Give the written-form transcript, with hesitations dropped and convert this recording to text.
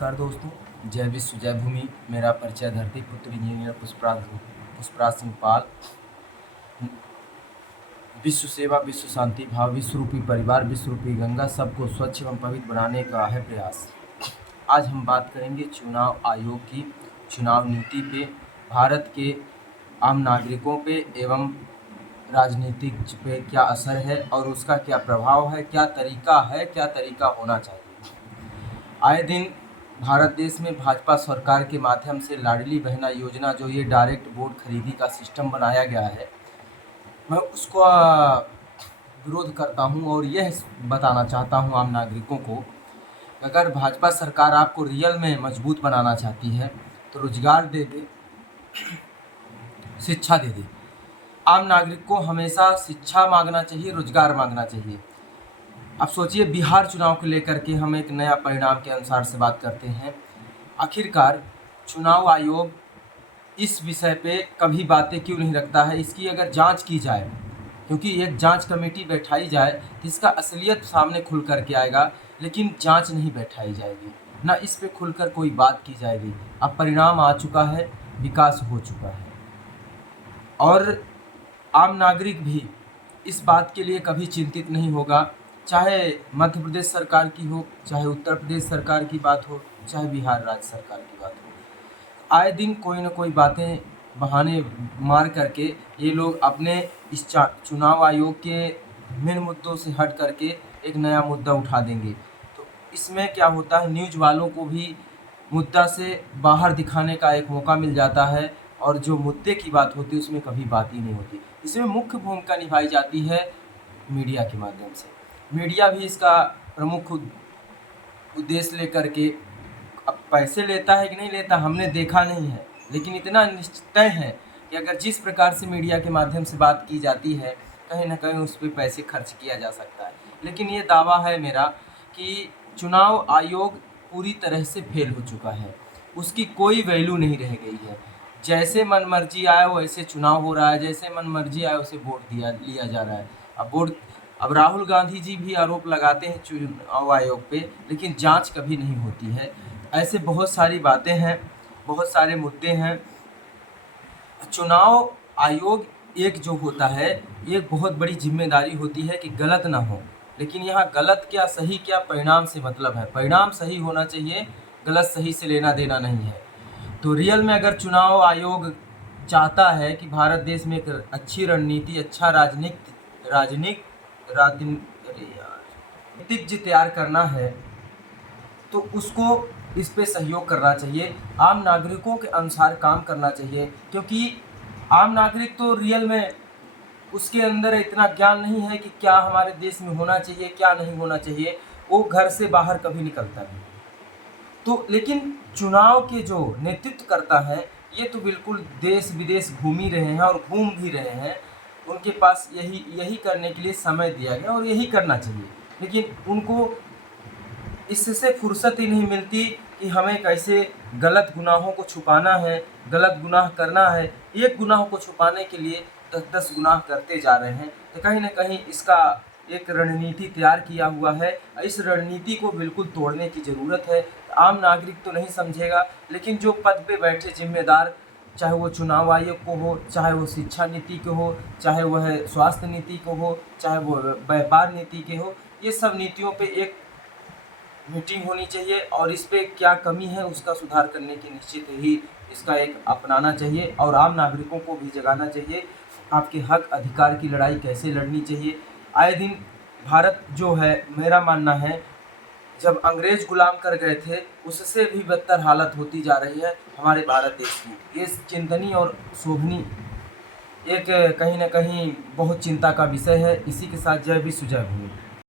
नमस्कार दोस्तों, जय विश्व जय भूमि। मेरा परिचय धरती पुत्र इंजीनियर पुष्पराज सिंह पाल। विश्व सेवा, विश्व शांति भाव, विश्व रूपी परिवार, विश्व रूपी गंगा, सबको स्वच्छ एवं पवित्र बनाने का है प्रयास। आज हम बात करेंगे चुनाव आयोग की चुनाव नीति पे, भारत के आम नागरिकों पे एवं राजनीतिक पे क्या असर है और उसका क्या प्रभाव है, क्या तरीका होना चाहिए। आए दिन भारत देश में भाजपा सरकार के माध्यम से लाडली बहना योजना, जो ये डायरेक्ट वोट खरीदी का सिस्टम बनाया गया है, मैं उसका विरोध करता हूं और यह बताना चाहता हूं आम नागरिकों को, अगर भाजपा सरकार आपको रियल में मजबूत बनाना चाहती है तो रोजगार दे दे, शिक्षा दे दे। आम नागरिक को हमेशा शिक्षा मांगना चाहिए, रोजगार मांगना चाहिए। अब सोचिए, बिहार चुनाव को लेकर के हम एक नया परिणाम के अनुसार से बात करते हैं। आखिरकार चुनाव आयोग इस विषय पे कभी बातें क्यों नहीं रखता है? इसकी अगर जांच की जाए, क्योंकि एक जांच कमेटी बैठाई जाए तो इसका असलियत सामने खुल कर के आएगा, लेकिन जांच नहीं बैठाई जाएगी, ना इस पे खुलकर कोई बात की जाएगी। अब परिणाम आ चुका है, विकास हो चुका है और आम नागरिक भी इस बात के लिए कभी चिंतित नहीं होगा, चाहे मध्य प्रदेश सरकार की हो, चाहे उत्तर प्रदेश सरकार की बात हो, चाहे बिहार राज्य सरकार की बात हो। आए दिन कोई न कोई बातें बहाने मार करके ये लोग अपने इस चुनाव आयोग के मेन मुद्दों से हट करके एक नया मुद्दा उठा देंगे। तो इसमें क्या होता है, न्यूज़ वालों को भी मुद्दा से बाहर दिखाने का एक मौका मिल जाता है और जो मुद्दे की बात होती है उसमें कभी बात ही नहीं होती। इसमें मुख्य भूमिका निभाई जाती है मीडिया के माध्यम से। मीडिया भी इसका प्रमुख उद्देश्य लेकर के, अब पैसे लेता है कि नहीं लेता हमने देखा नहीं है, लेकिन इतना निश्चय है कि अगर जिस प्रकार से मीडिया के माध्यम से बात की जाती है, कहीं ना कहीं उस पर पैसे खर्च किया जा सकता है। लेकिन ये दावा है मेरा कि चुनाव आयोग पूरी तरह से फेल हो चुका है, उसकी कोई वैल्यू नहीं रह गई है। जैसे मन मर्जी आया वैसे चुनाव हो रहा है, जैसे मन मर्जी आया वैसे वोट लिया जा रहा है। अब राहुल गांधी जी भी आरोप लगाते हैं चुनाव आयोग पे, लेकिन जांच कभी नहीं होती है। ऐसे बहुत सारी बातें हैं, बहुत सारे मुद्दे हैं। चुनाव आयोग एक जो होता है, ये बहुत बड़ी जिम्मेदारी होती है कि गलत ना हो, लेकिन यहाँ गलत क्या सही क्या परिणाम से मतलब है। परिणाम सही होना चाहिए, गलत सही से लेना देना नहीं है। तो रियल में अगर चुनाव आयोग चाहता है कि भारत देश में एक अच्छी रणनीति, अच्छा राजनीतिज्ञ तैयार करना है, तो उसको इस पे सहयोग करना चाहिए, आम नागरिकों के अनुसार काम करना चाहिए। क्योंकि आम नागरिक तो रियल में उसके अंदर इतना ज्ञान नहीं है कि क्या हमारे देश में होना चाहिए, क्या नहीं होना चाहिए। वो घर से बाहर कभी निकलता नहीं। तो लेकिन चुनाव के जो नेतृत्व करता है, ये तो बिल्कुल देश विदेश घूम ही रहे हैं और घूम भी रहे हैं। उनके पास यही करने के लिए समय दिया गया और यही करना चाहिए, लेकिन उनको इससे फुर्सत ही नहीं मिलती कि हमें कैसे गलत गुनाहों को छुपाना है, गलत गुनाह करना है। एक गुनाह को छुपाने के लिए 10 गुनाह करते जा रहे हैं। तो कहीं ना कहीं इसका एक रणनीति तैयार किया हुआ है। इस रणनीति को बिल्कुल तोड़ने की ज़रूरत है। आम नागरिक तो नहीं समझेगा, लेकिन जो पद पे बैठे जिम्मेदार, चाहे वो चुनाव आयोग को हो, चाहे वो शिक्षा नीति को हो, चाहे वह स्वास्थ्य नीति को हो, चाहे वो व्यापार नीति के हो, ये सब नीतियों पे एक मीटिंग होनी चाहिए और इस पे क्या कमी है उसका सुधार करने की निश्चित ही इसका एक अपनाना चाहिए और आम नागरिकों को भी जगाना चाहिए। आपके हक अधिकार की लड़ाई कैसे लड़नी चाहिए। आए दिन भारत जो है, मेरा मानना है, जब अंग्रेज गुलाम कर गए थे उससे भी बदतर हालत होती जा रही है हमारे भारत देश की। ये चिंतनीय और शोभनीय एक कहीं ना कहीं बहुत चिंता का विषय है। इसी के साथ जय विश्व जय भूमि।